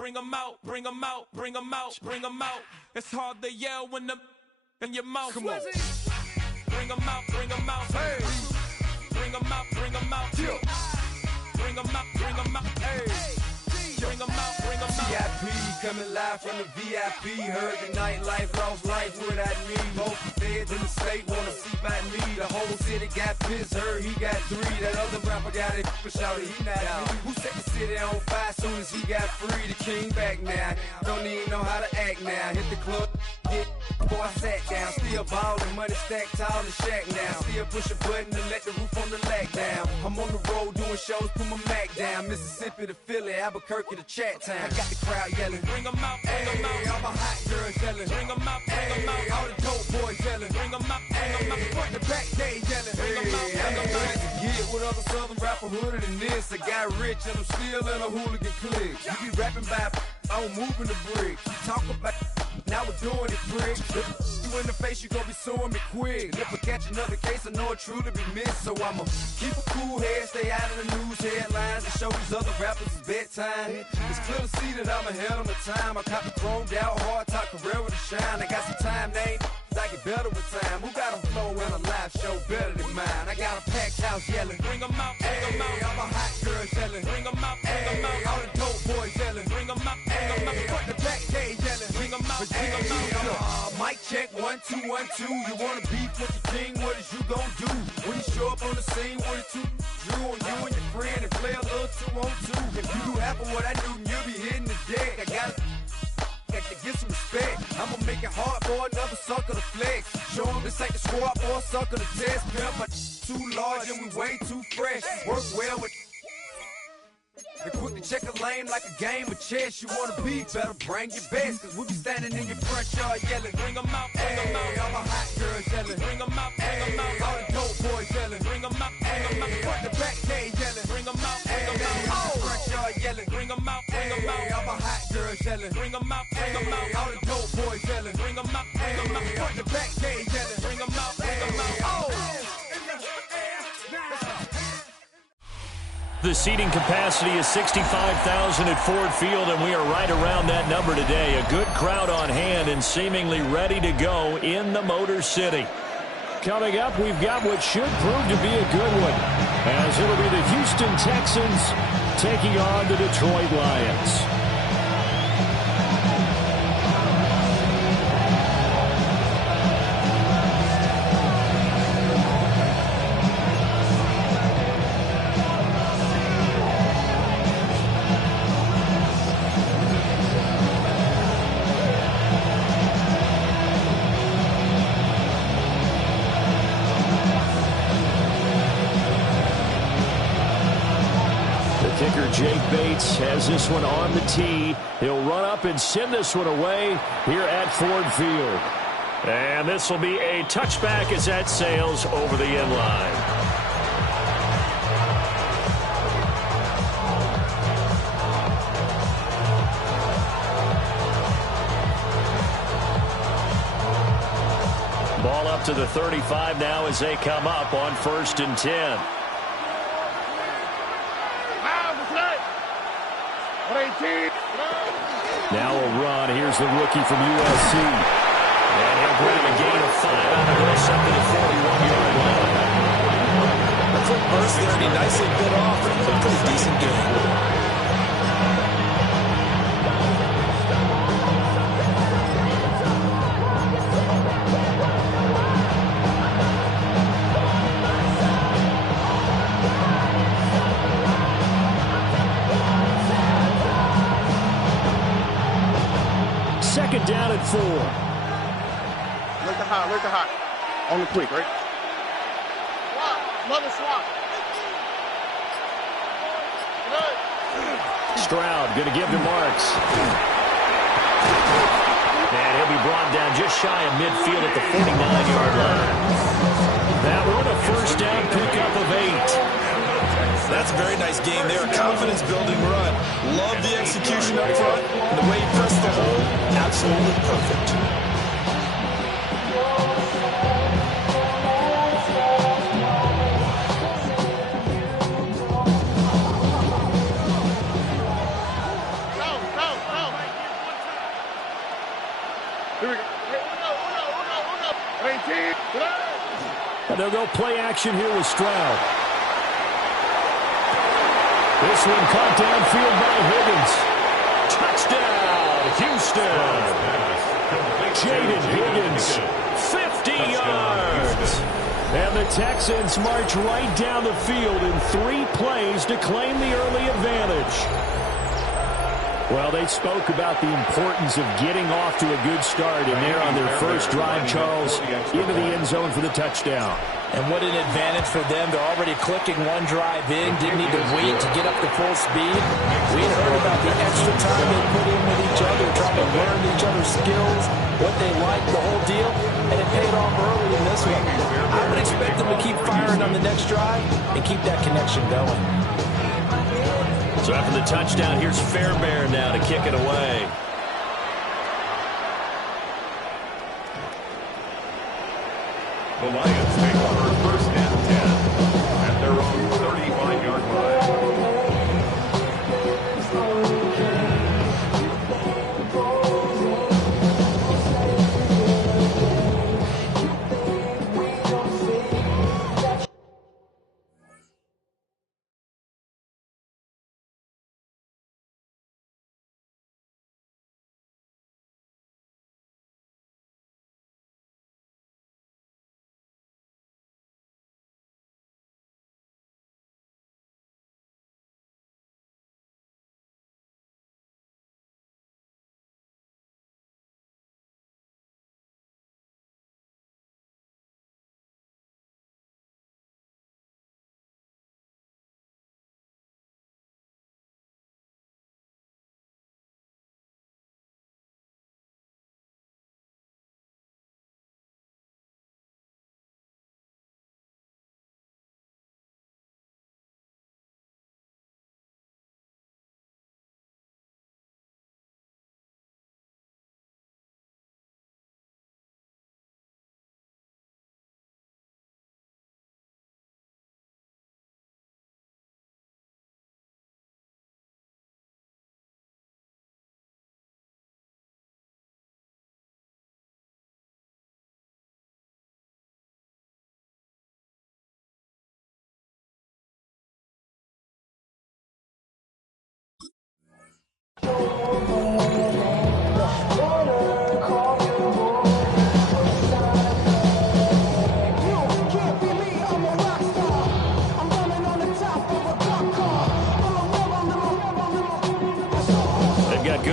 bring 'em out, bring 'em out, bring 'em out, bring 'em out. It's hard to yell when the in your mouth. Come on. Bring 'em out, bring 'em out. Hey. Bring 'em out, bring 'em out. Yeah. Bring 'em out, bring 'em out. Hey. Bring 'em out, bring 'em out. VIP coming live from the VIP. Heard the nightlife, lost life without me. Most feds in the state wanna see by me. The whole city got pissed, heard he got 3. That other rapper got it, but shouted he not me. Who set the city on fire soon as he got free? The king back now, don't even know how to act now. Hit the club, get before I sat down. Still ballin', money stacked tall in shack now. Still push a button to let the roof on the lag down. I'm on the road doing shows, put my Mac down. Mississippi to Philly, Albuquerque to Chat Town. I got the crowd yelling, Bring 'em out, bring 'em out. all my hot girls yelling, Bring 'em out, bring 'em out. all the dope boys yelling, Bring 'em out, bring 'em out. front the back gate yelling, Bring 'em out, bring 'em out. Get with other southern rapper hooded than this. I got rich and I'm still in a hooligan clique. You be rapping by, I'm moving the bricks. You talk about, now we're doing it, prick. You in the face, you gon' be suing me quick. If I catch another case, I know it truly be missed. So I'ma keep a cool head, stay out of the news headlines, and show these other rappers it's bedtime. It's clear to see that I'm ahead of my time. I cop the chromed out, hard top career with a shine. I got some time, name. I get better with time. Who got a flow and a live show better than mine? I got a packed house yelling, Bring 'em out, bring 'em out. all my hot girls yelling, Bring 'em out, bring 'em out. all the dope boys yelling, Bring 'em out, bring 'em out. front the back gate yelling, Bring 'em out, bring 'em out. mic check 1 2 1 2. You wanna beef with the king? What is you gon' do when you show up on the scene with a 2 Drew on you and your friend and play a little 2 on 2? If you do half of what I do, you'll be hitting the deck. I got to get some respect. I'ma make it hard for another sucker to flex. Show 'em this ain't the squad for a sucker to test. Pimp, my too large and we way too fresh. Work well with and quickly check a lane like a game of chess. You wanna be better, bring your best. Cause we be standing in your front yard yelling, Bring 'em out, bring 'em out. all my hot girls yelling, Bring 'em out, bring 'em out. all the dope boys yelling, Bring 'em out, bring 'em out. front the back gate yelling, Bring 'em out, bring 'em out. front yard yelling, Bring 'em out, bring 'em out. all my hot girls yelling, Bring 'em out, bring 'em out. all the dope boys yelling, Bring 'em out, bring 'em out. front the back gate yelling, Bring 'em out, bring 'em out. The seating capacity is 65,000 at Ford Field, and we are right around that number today. A good crowd on hand and seemingly ready to go in the Motor City. Coming up, we've got what should prove to be a good one, as it'll be the Houston Texans taking on the Detroit Lions. Kicker Jake Bates has this one on the tee. He'll run up and send this one away here at Ford Field. And this will be a touchback as that sails over the end line. Ball up to the 35 now as they come up on 1st and 10. Now a run. Here's the rookie from USC. And he'll grab a gain of 5 on the rush up to the 41-yard line. A quick burst there, and he nicely bit off. It was a pretty decent game. Second down at 4. Look at hot. On the quick, right? Swap. Love a swap. Stroud going to give to Marks. And he'll be brought down just shy of midfield at the 49-yard line. That one a first down pickup of 8. That's a very nice game there. A confidence-building run. Love the execution up front. And the way he pressed the hole, absolutely perfect. Go. play action here with Stroud. This one caught downfield by Higgins. Touchdown, Houston. Jaden Higgins, 50 yards. And the Texans march right down the field in 3 plays to claim the early advantage. Well, they spoke about the importance of getting off to a good start, and they're on their first drive, Charles, into the end zone for the touchdown. And what an advantage for them. They're already clicking one drive in, didn't need to wait to get up to full speed. We had heard about the extra time they put in with each other, trying to learn each other's skills, what they like, the whole deal, and it paid off early in this one. I would expect them to keep firing on the next drive and keep that connection going. So after the touchdown, here's Fairbairn now to kick it away. The Lions take over first and 10 at their own 35-yard line.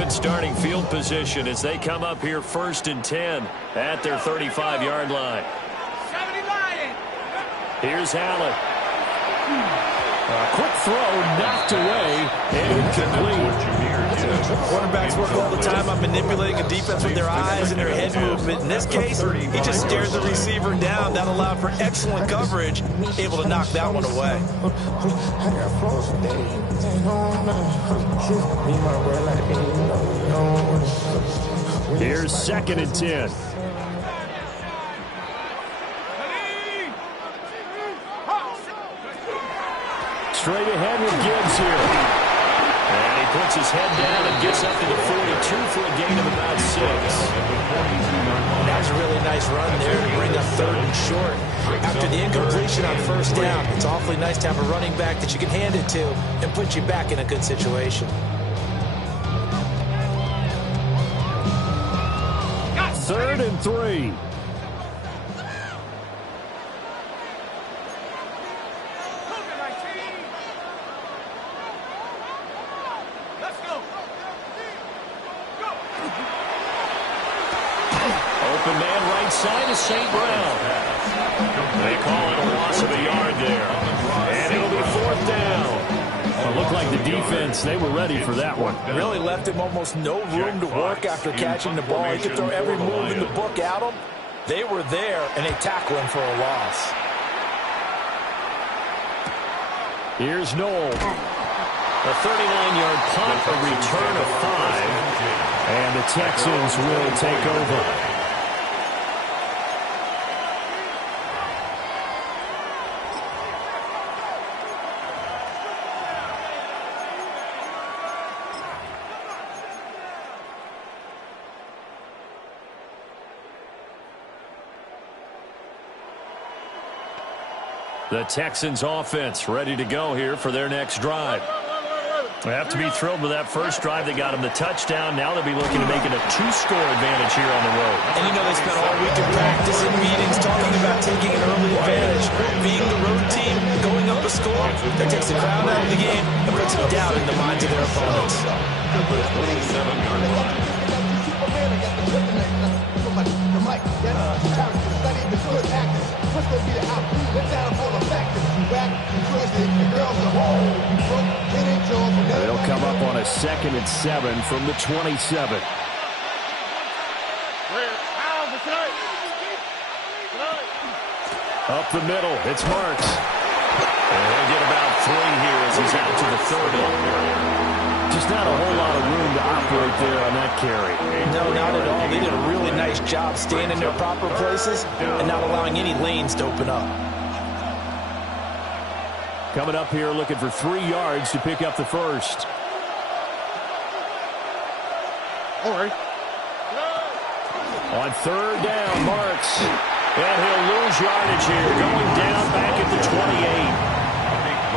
Starting field position as they come up here first and 10 at their 35-yard line. Here's Allen. Quick throw knocked away and incomplete. Quarterbacks work all the time on manipulating a defense with their eyes and their head movement. In this case, he just stared the receiver down. That allowed for excellent coverage, able to knock that one away. Here's second and 10. Straight ahead with Gibbs here. And he puts his head down and gets up to the 42 for a gain of about 6. That was a really nice run there to bring up third and short. After the incompletion on first down, it's awfully nice to have a running back that you can hand it to and put you back in a good situation. Third and 3. Open man right side is St. Brown. They call it a loss of a yard there. And it'll be fourth down. It looked like the defense, they were ready for that one. Really left him almost no room to work after catching the ball. He could throw every move in the book at him. They were there, and they tackle him for a loss. Here's Noel. A 39-yard punt, a return of 5. And the Texans will take over. The Texans offense ready to go here for their next drive. They have to be thrilled with that first drive. They got him the touchdown. Now they'll be looking to make it a 2-score advantage here on the road. And you know they spent all week in practice and meetings talking about taking an early advantage. Being the road team, going up a score, that takes the crowd out of the game and puts it down in the minds of their opponents. They'll come up on a 2nd and 7 from the 27. Up the middle, it's Marks. And he'll get about 3 here as he's out to the 30. Just not a whole lot of room to operate there on that carry. No, not at all. They did a really nice job staying in their proper places and not allowing any lanes to open up. Coming up here looking for 3 yards to pick up the first. All right. On 3rd down, Marks. And he'll lose yardage here, going down back at the 28.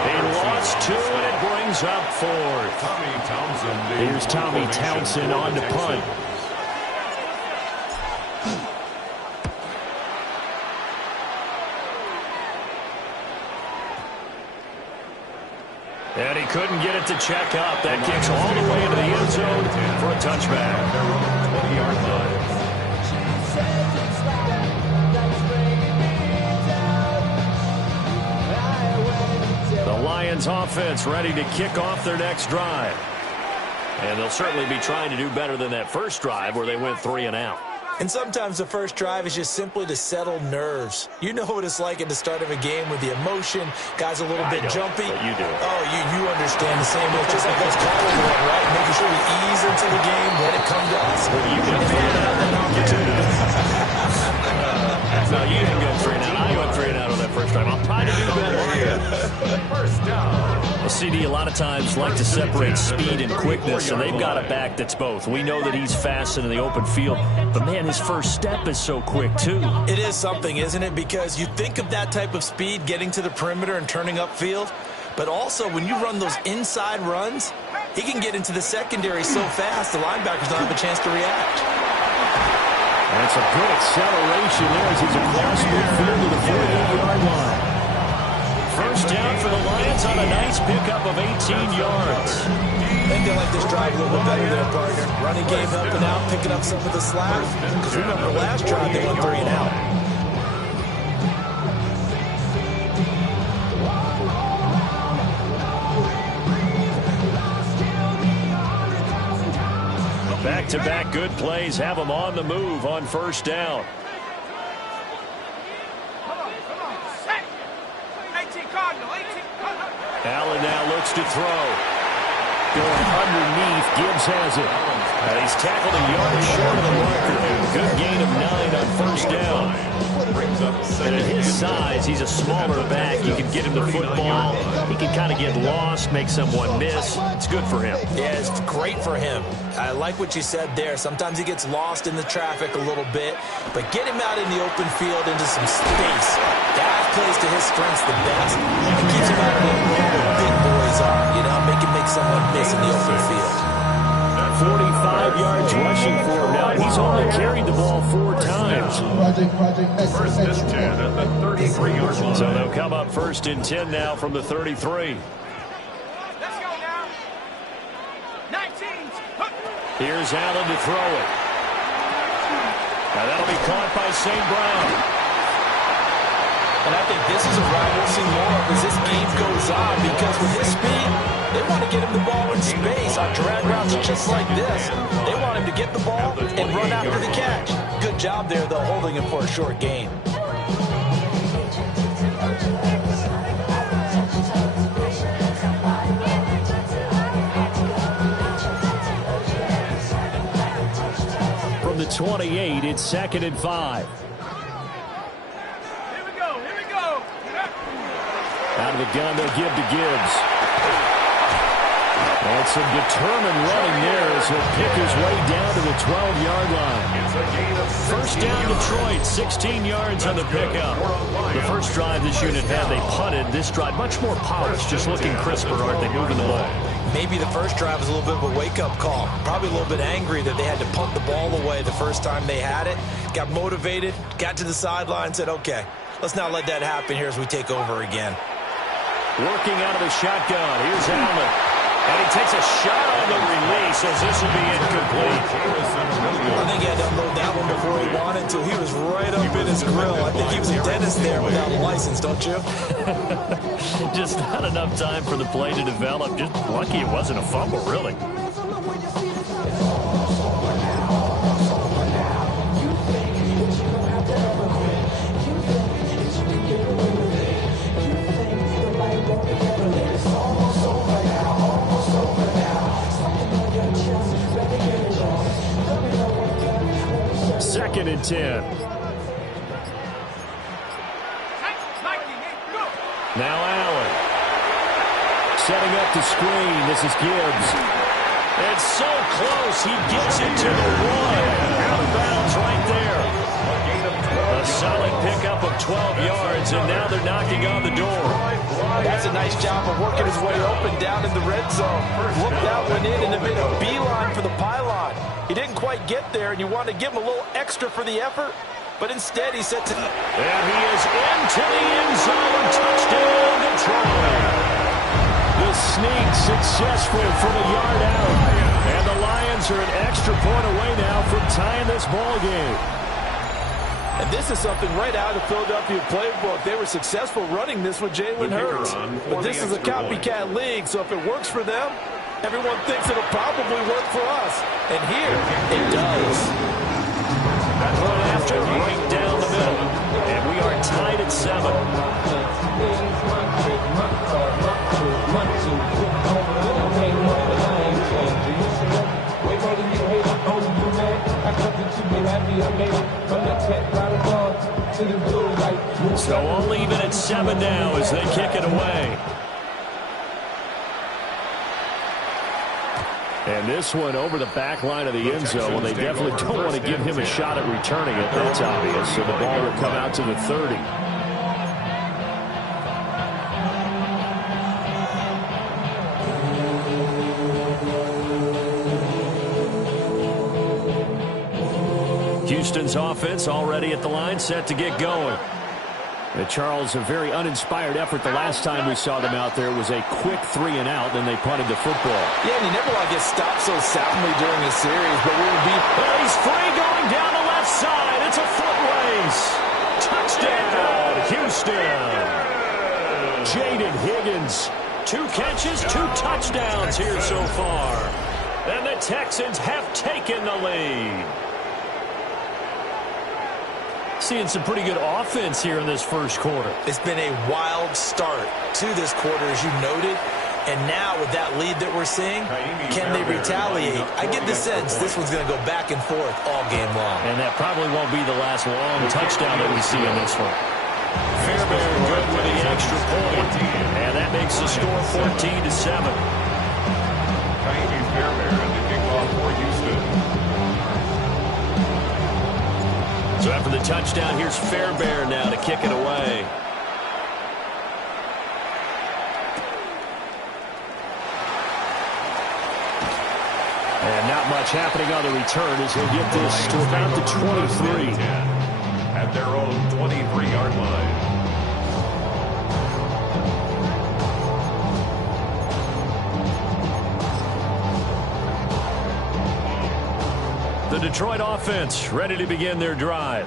He lost 2, and it brings up 4th. Here's Tommy Townsend on to punt. And he couldn't get it to check up. That kicks all the way into the end zone for a touchback. 20-yard line. The Lions offense ready to kick off their next drive. And they'll certainly be trying to do better than that first drive where they went 3 and out. And sometimes the first drive is just simply to settle nerves. You know what it's like at the start of a game with the emotion. Guys a little bit jumpy. But you do. Oh, you understand the same. It's just like us calling one, right? Making sure we ease into the game, let it come to us. You can have that opportunity. No, you didn't go 3 and out. I went 3 and out on that first drive. I'll try to do better here. First down. Well, CD, a lot of times like to separate speed and quickness, and they've got a back that's both. We know that he's fast in the open field, but, man, his first step is so quick, too. It is something, isn't it? Because you think of that type of speed getting to the perimeter and turning upfield, but also when you run those inside runs, he can get into the secondary so fast the linebackers don't have a chance to react. And it's a good acceleration there as he's across midfield to the 48-yard line. First down for the Lions on a nice pickup of 18 yards. I think they like this drive a little bit better there, partner. Running game helping out, picking up some of the slack. Because remember, the last drive they went 3 and out. Back-to-back good plays have them on the move on first down. Allen now looks to throw. Going underneath, Gibbs has it. And he's tackled a yard short of the marker. Good gain of 9 on first down. And at his size, he's a smaller back. You can get him the football. He can kind of get lost, make someone miss. It's good for him. Yeah, it's great for him. I like what you said there. Sometimes he gets lost in the traffic a little bit, but get him out in the open field into some space. That plays to his strengths the best. It keeps him out of where the big boys are, you know, make someone miss in the open field. 45 yards rushing for him now. He's only carried the ball 4 times. First and 10 at the 33-yard line. So they'll come up first and 10 now from the 33. Let's go now. 19. Here's Allen to throw it. Now that'll be caught by St. Brown. And I think this is a drive we'll see more of as this game goes on, because with his speed, they want to get him the ball in space on drag routes just like this. They want him to get the ball and run after the catch. Good job there, though, holding him for a short gain. From the 28, it's 2nd and 5. Out of the gun, they'll give to Gibbs. And some determined running there as he'll pick his way down to the 12-yard line. First down Detroit, 16 yards on the pickup. The first drive this unit had, they punted. This drive, much more polished, just looking crisper, aren't they, moving the ball? Maybe the first drive was a little bit of a wake-up call. Probably a little bit angry that they had to punt the ball away the first time they had it. Got motivated, got to the sideline, said, okay, let's not let that happen here as we take over again. Working out of the shotgun. Here's Allen. And he takes a shot on the release as this will be incomplete. I think he had to unload that one before he wanted to. He was right up in his grill. I think he was a dentist there without a license, don't you? Just not enough time for the play to develop. Just lucky it wasn't a fumble, really. Second and 10. Now Allen. Setting up the screen. This is Gibbs. It's so close. He gets into the one. Out of bounds right there. A solid pickup of 12 yards, and now they're knocking on the door. That's a nice job of working his way open down in the red zone. Looked that one in and made a beeline for the pylon. He didn't quite get there, and you want to give him a little extra for the effort, but instead he said to... And he is into the end zone. Touchdown, Detroit. The sneak successful from a yard out. And the Lions are an extra point away now from tying this ball game. And this is something right out of Philadelphia playbook. They were successful running this with Jalen Hurts. But this is a copycat league, so if it works for them, everyone thinks it'll probably work for us. And here, it does. Run after, right down the middle. And we are tied at 7. So only even at 7 now as they kick it away. And this one over the back line of the end zone. Well, they definitely don't want to give him a shot at returning it. That's obvious. So the ball will come out to the 30. Houston's offense already at the line, set to get going. Charles, a very uninspired effort the last time we saw them out there. It was a quick 3 and out, then they punted the football. Yeah, and you never want to get stopped so soundly during a series, but we would be... Well, he's free going down the left side. It's a foot race. Touchdown, Houston. Jaden Higgins, 2 catches, 2 touchdowns here so far. And the Texans have taken the lead. Seeing some pretty good offense here in this first quarter. It's been a wild start to this quarter, as you noted. And now with that lead that we're seeing, can they retaliate? I get the sense this one's going to go back and forth all game long. And that probably won't be the last long touchdown that we see in this one. Fairbairn good with the extra point. And that makes the score 14-7. Fairbairn to kick off for Houston. So after the touchdown, here's Fairbairn now to kick it away. And not much happening on the return as he'll get this to about the 23. At their own 23-yard line. The Detroit offense ready to begin their drive.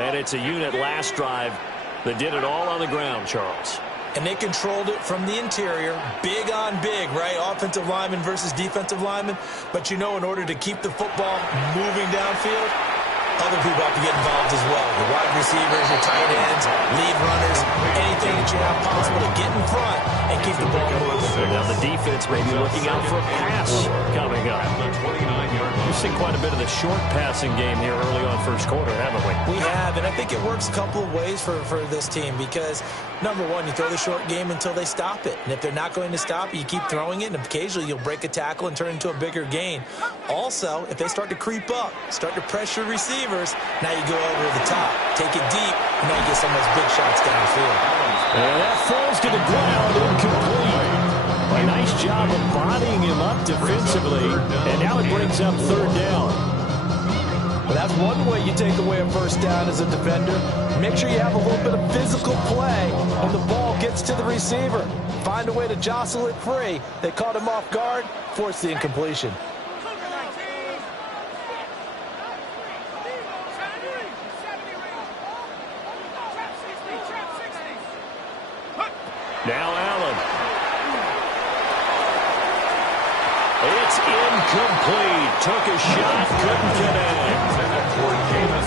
And it's a unit last drive that did it all on the ground, Charles. And they controlled it from the interior, big on big, right? Offensive lineman versus defensive lineman. But you know, in order to keep the football moving downfield, other people have to get involved as well. The wide receivers, your tight ends, lead runners, anything that you have possible to get in front and keep the ball moving. Now the defense may be looking out for a pass coming up. We've seen quite a bit of the short passing game here early on first quarter, haven't we? We have, and I think it works a couple of ways for this team because, number one, you throw the short game until they stop it. And if they're not going to stop it, you keep throwing it, and occasionally you'll break a tackle and turn it into a bigger gain. Also, if they start to creep up, start to pressure receivers, now you go over the top, take it deep, and now you get some of those big shots downfield. And that falls to the ground, incomplete. A nice job of bodying him up defensively, and now it brings up third down. Well, that's one way you take away a first down as a defender. Make sure you have a little bit of physical play when the ball gets to the receiver. Find a way to jostle it free. They caught him off guard, forced the incompletion. Now Allen. It's incomplete. Took a shot, couldn't connect.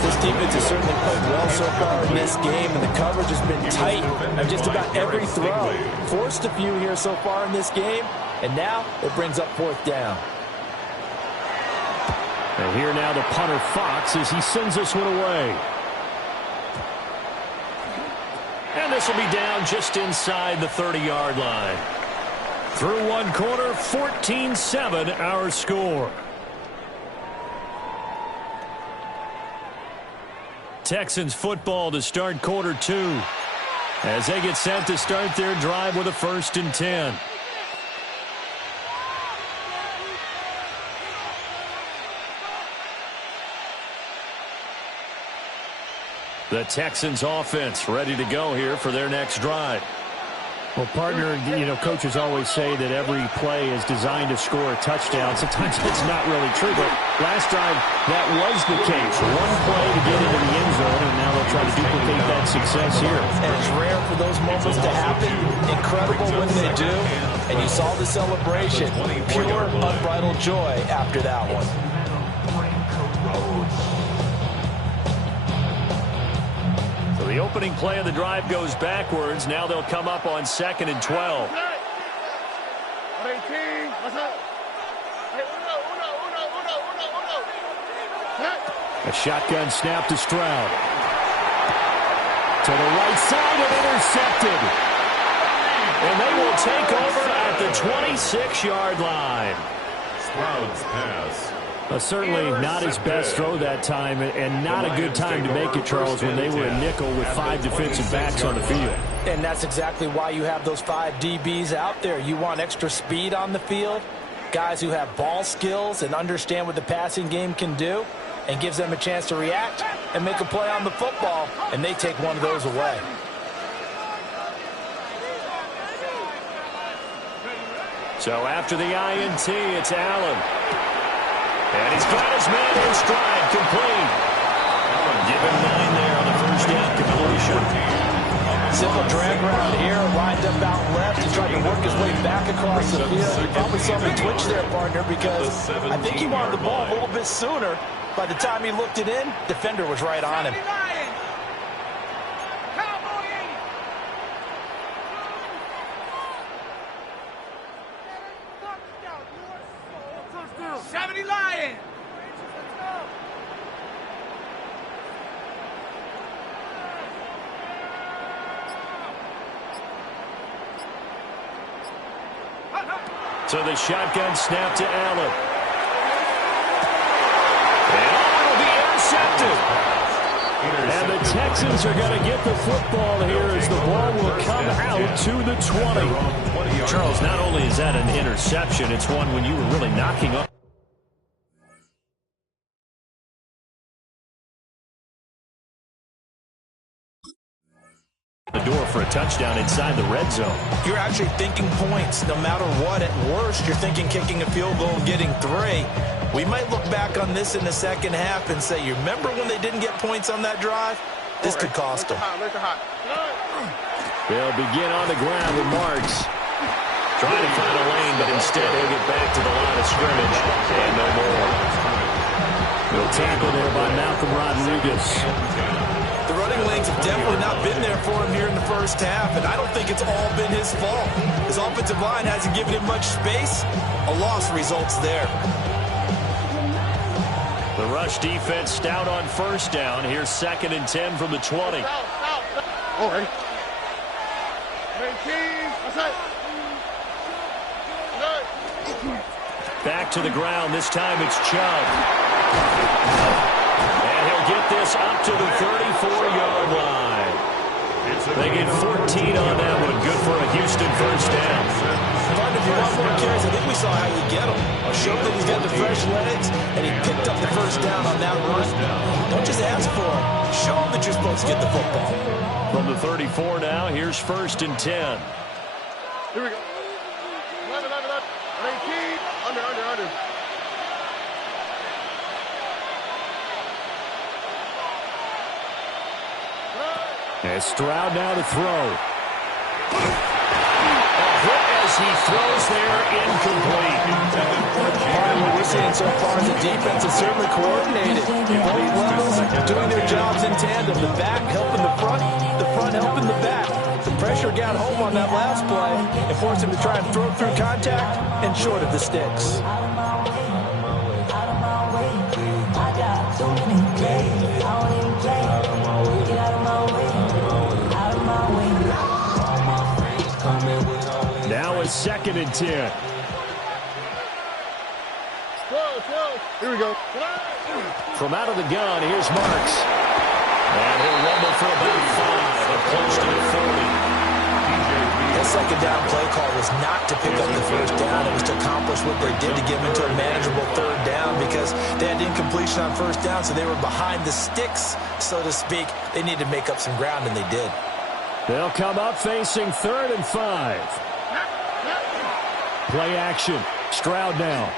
This defense has certainly played well so far in this game, and the coverage has been tight on just about every throw. Forced a few here so far in this game, and now it brings up fourth down. And here now the punter Fox as he sends this one away. And this will be down just inside the 30-yard line. Through one quarter, 14-7 our score. Texans football to start quarter two as they get set to start their drive with a 1st and 10. The Texans offense ready to go here for their next drive. Well, partner, coaches always say that every play is designed to score a touchdown. Sometimes it's not really true, but last drive that was the case. One play to get into the end zone, and now they'll try to duplicate that success here. And it's rare for those moments to happen. Incredible when they do. And you saw the celebration. Pure, unbridled joy after that one. The opening play of the drive goes backwards. Now they'll come up on 2nd and 12. A shotgun snap to Stroud. To the right side and intercepted. And they will take over at the 26-yard line. Stroud's pass. Certainly not his best throw that time, and not a good time to make it, Charles, when they were a nickel with 5 defensive backs on the field. And that's exactly why you have those 5 DBs out there. You want extra speed on the field, guys who have ball skills and understand what the passing game can do, and gives them a chance to react and make a play on the football, and they take one of those away. So after the INT, it's Allen. And he's got his man in stride, complete. Give him 9 there on the first down completion. Simple drag around here, lined up out left. He tried to work his way back across the field. You probably saw me twitch there, partner, because I think he wanted the ball a little bit sooner. By the time he looked it in, defender was right on him. 70 Lions! So the shotgun snap to Allen. And it'll be intercepted. And the Texans are going to get the football here as the ball will come out to the 20. Charles, not only is that an interception, it's one when you were really knocking off the door for a touchdown inside the red zone. You're actually thinking points no matter what. At worst, you're thinking kicking a field goal and getting 3. We might look back on this in the second half and say, you remember when they didn't get points on that drive? This could cost them. They'll begin on the ground with Marks. Trying to find a lane, but instead he'll get back to the line of scrimmage. And no more. No tackle there by Malcolm Rodriguez. The running lanes have definitely not been there for him here in the first half, and I don't think it's all been his fault. His offensive line hasn't given him much space. A loss results there. The rush defense stout on first down. Here's 2nd and 10 from the 20. All right. Back to the ground. This time it's Chubb. And he'll get this up to the 34-yard line. They get 14 on that one. Good for a Houston first down. If you want more carries, I think we saw how you get him. Showed that he's got the fresh legs, and he picked up the first down on that run. Don't just ask for him. Show him that you're supposed to get the football. From the 34 now, here's 1st and 10. Here we go. 11, 18. Under. And Stroud now to throw. As he throws there, incomplete. Part of what we're seeing so far is the defense is certainly coordinated. Both levels doing their jobs in tandem. The back helping the front helping the back. The pressure got home on that last play and forced him to try and throw through contact and short of the sticks. Now it's 2nd and 10. Here we go. From out of the gun, here's Marks. And he'll rumble for about 5 and close to the 40. That second down play call was not to pick up the first down. It was to accomplish what they did to get them into a manageable 3rd down because they had incompletion on first down, so they were behind the sticks, so to speak. They needed to make up some ground, and they did. They'll come up facing 3rd and 5. Play action. Stroud now.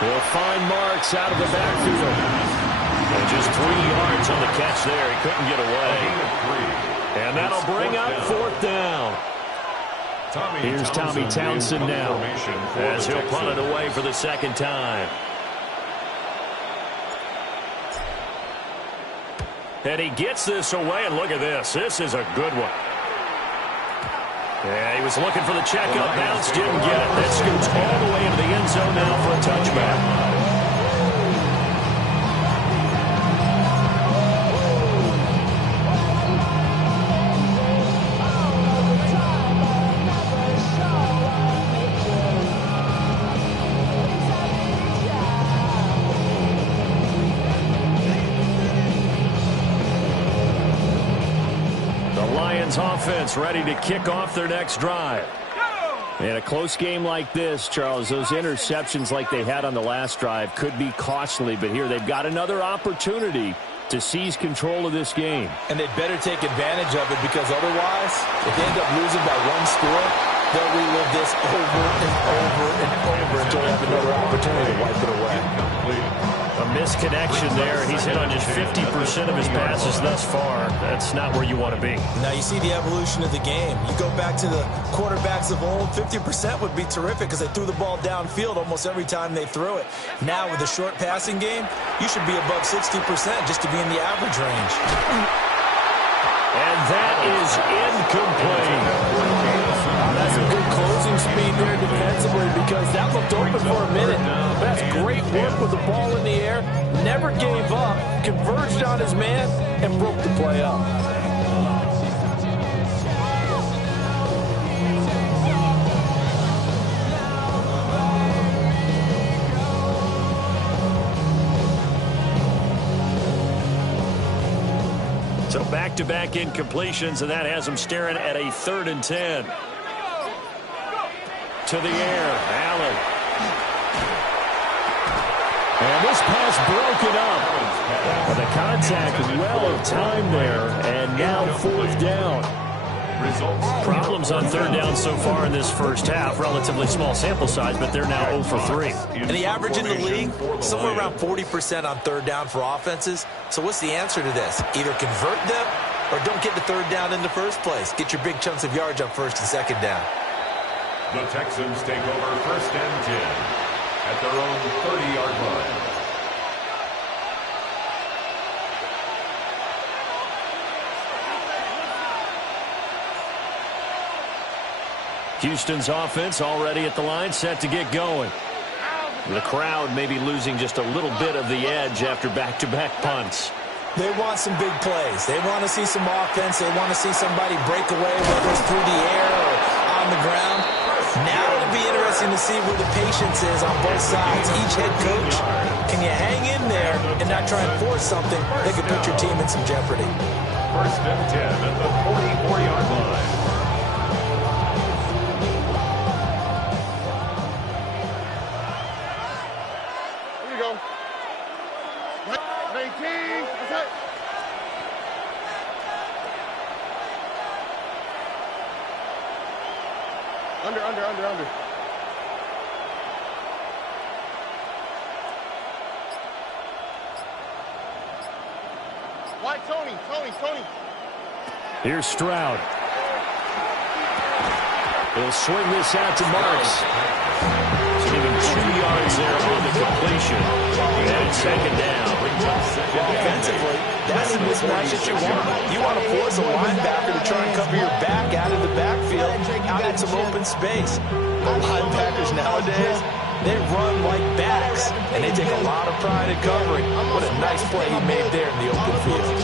He'll find Marks out of the backfield. And just 3 yards on the catch there. He couldn't get away. And that'll bring up 4th down. Here's Tommy Townsend now as he'll punt it away for the 2nd time. And he gets this away, and look at this. This is a good one. Yeah, he was looking for the checkup bounce, didn't get it. That scoots all the way into the end zone now for a touchback. Offense ready to kick off their next drive. In a close game like this, Charles, those interceptions like they had on the last drive could be costly, but here they've got another opportunity to seize control of this game. And they'd better take advantage of it because otherwise, if they end up losing by 1 score, they'll relive this over and over and over until they have another opportunity to wipe it away. A misconnection there. He's hit on just 50% of his passes thus far. That's not where you want to be. Now you see the evolution of the game. You go back to the quarterbacks of old, 50% would be terrific because they threw the ball downfield almost every time they threw it. Now with a short passing game, you should be above 60% just to be in the average range. And that is incomplete. That's a good closing speed there defensively because that looked open for a minute. That's great work with the ball in the air. Never gave up, converged on his man, and broke the play up. So back-to-back incompletions, and that has them staring at a 3rd and 10. To the air, Allen. And this pass broken up. But the contact well of time there, and now 4th down. Problems on 3rd down so far in this first half. Relatively small sample size, but they're now 0 for 3. And the average in the league, somewhere around 40% on 3rd down for offenses. So what's the answer to this? Either convert them or don't get the 3rd down in the first place. Get your big chunks of yards on 1st and 2nd down. The Texans take over 1st and 10 at their own 30-yard line. Houston's offense already at the line, set to get going. The crowd maybe losing just a little bit of the edge after back-to-back punts. They want some big plays. They want to see some offense. They want to see somebody break away, whether it's through the air or on the ground. Now it'll be interesting to see where the patience is on both sides. Each head coach, can you hang in there and not try and force something that could put your team in some jeopardy? First and 10 at the 44-yard line. Here you go. 19. Okay. Under. White, Tony. Here's Stroud. He'll swing this out to Marks. So even 2 yards there on the completion. And it's second down. Offensively, that's the mismatch that you want. You want to force a linebacker to try and cover your back out of the backfield, out in some open space. The linebackers nowadays, they run like backs, and they take a lot of pride in covering. What a nice play he made there in the open field.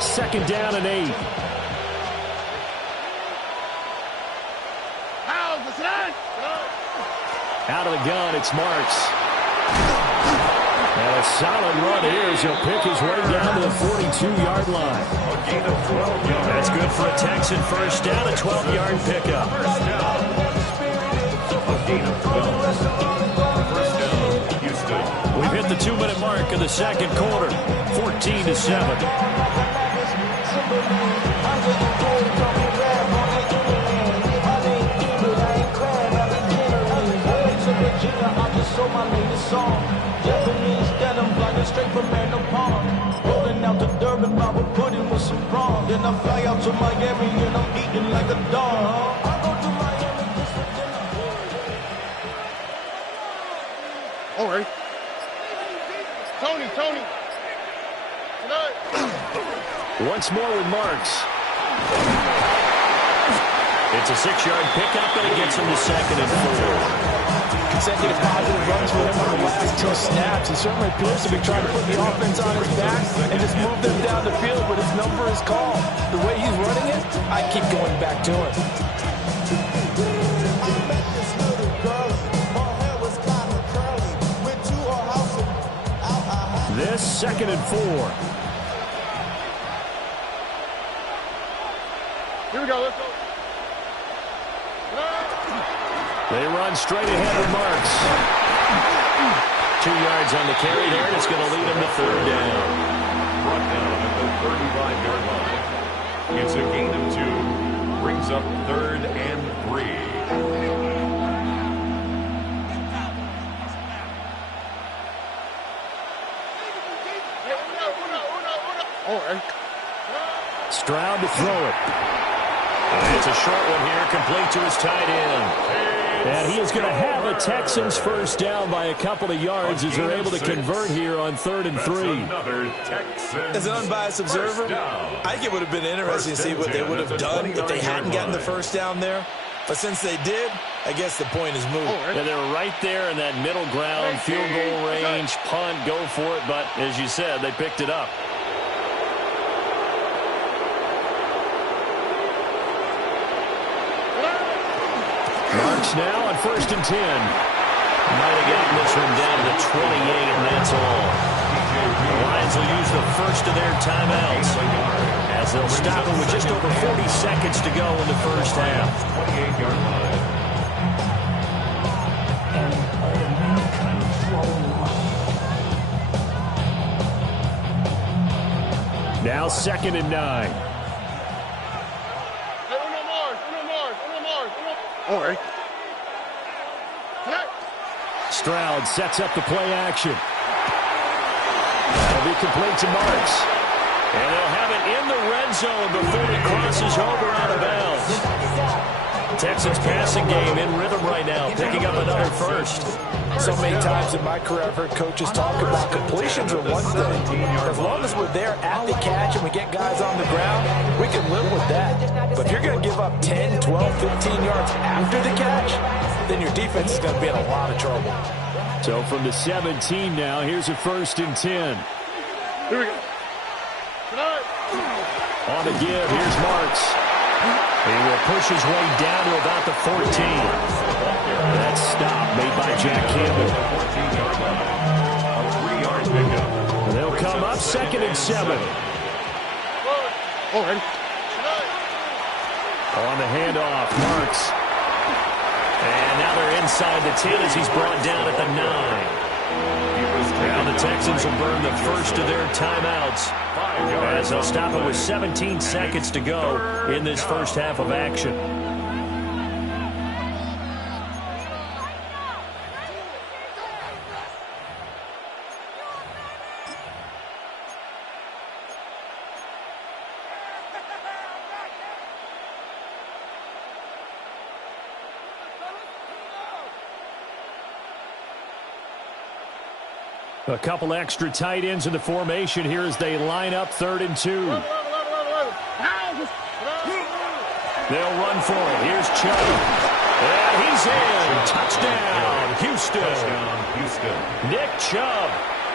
Second down and 8. Out of the gun, it's Marks. And a solid run here as he'll pick his way down to the 42-yard line. That's good for a Texan first down, a 12-yard pickup. We've hit the 2-minute mark of the second quarter, 14-7. Straight from Manor rolling out to Durban, Bible pudding with some prawns. Then I fly out to Miami and I'm eating like a dog. I go to Miami just for dinner. All right. Tony. Tonight. Once more with Marks. It's a 6-yard pickup, and it gets him to second and 4. Consecutive positive runs for him on the last 2 snaps. He certainly appears to be trying to put the offense on his back and just move them down the field, but his number is called. The way he's running it, I keep going back to it. This second and 4. Here we go. Let's go. They run straight ahead with Marks. 2 yards on the carry there, and it's going to lead him to third down. Brought down at the 35-yard line. It's a gain of 2. Brings up third and 3. All right. Stroud to throw it. And it's a short one here, complete to his tight end. And he is going to have a Texans first down by a couple of yards as they're able to convert here on 3rd and 3. As an unbiased observer, I think it would have been interesting to see what they would have done if they hadn't gotten the first down there. But since they did, I guess the point is moved. And they were right there in that middle ground, field goal range, punt, go for it. But as you said, they picked it up. Marks now on 1st and 10. Might have gotten this one down to the 28, and that's all. The Lions will use the first of their timeouts as they'll stop it with just over 40 seconds to go in the first half. 28-yard line. Now 2nd and 9. All right. Stroud sets up the play action. That'll be complete to Marks. And they'll have it in the red zone before it crosses over out of bounds. Texans passing game in rhythm right now, picking up another first. So many times in my career, I've heard coaches talk about completions are one thing. As long as we're there at the catch and we get guys on the ground, we can live with that. But if you're going to give up 10, 12, 15 yards after the catch, then your defense is going to be in a lot of trouble. So from the 17 now, here's a 1st and 10. Here we go. On the give, here's Marks. He will push his way down to about the 14. That stop made by Jack Campbell. A 3-yard pickup. And they'll come up 2nd and 7. Oh, ready. On the handoff, Marks. And now they're inside the 10 as he's brought down at the 9. Now the Texans will burn the first of their timeouts as they'll stop it with 17 seconds to go in this first half of action. A couple extra tight ends in the formation here as they line up 3rd and 2. They'll run for it. Here's Chubb. And he's in. Touchdown, Houston. Touchdown, Houston. Nick Chubb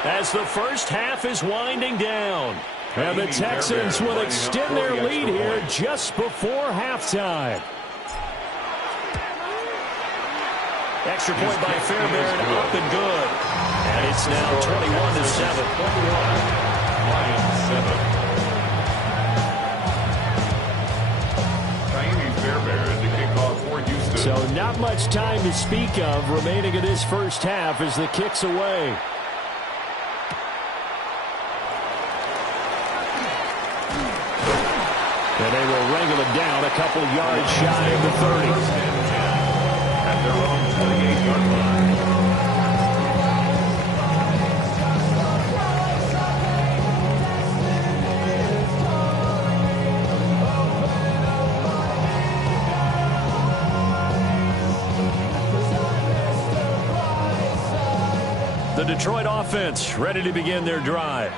as the first half is winding down. And the Texans will extend their lead here just before halftime. Extra point by Fairbairn, up and good. And it's now 21-7. Lions 7. Fairbairn to kick off for Houston. So not much time to speak of remaining in this first half as the kick's away. And they will wrangle it down a couple yards shy of the 30. At their own 28-yard line. The Detroit offense ready to begin their drive.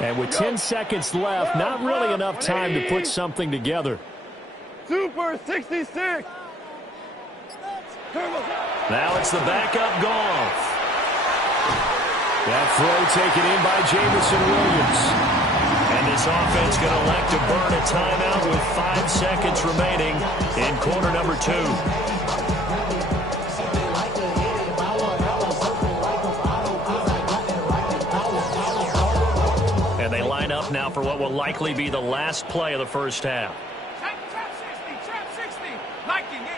And with 10 seconds left, not really enough time to put something together. Super 66. Now it's the backup Goff. That throw taken in by Jamison Williams. And this offense going to elect to burn a timeout with 5 seconds remaining in quarter number 2. And they line up now for what will likely be the last play of the first half. Trap 60, liking 18.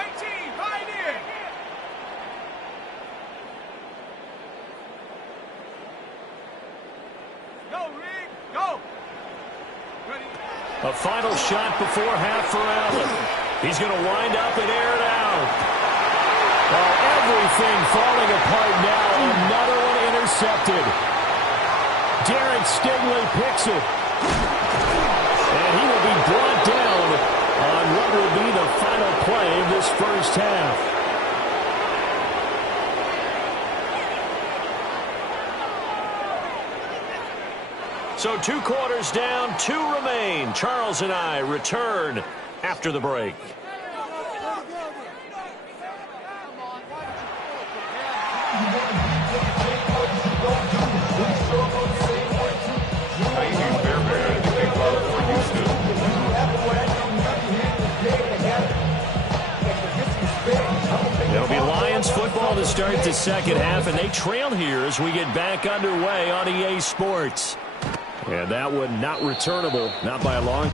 18, Pioneer. Go, Rick, go. Ready. A final shot before half for Allen. He's going to wind up and air it out. Well, everything falling apart now. Another one intercepted. Derek Stingley picks it. And he will be brought down on what will be the final play of this first half. So 2 quarters down, 2 remain. Charles and I return after the break. It'll be Lions football to start the second half, and they trail here as we get back underway on EA Sports. And that one not returnable, not by a long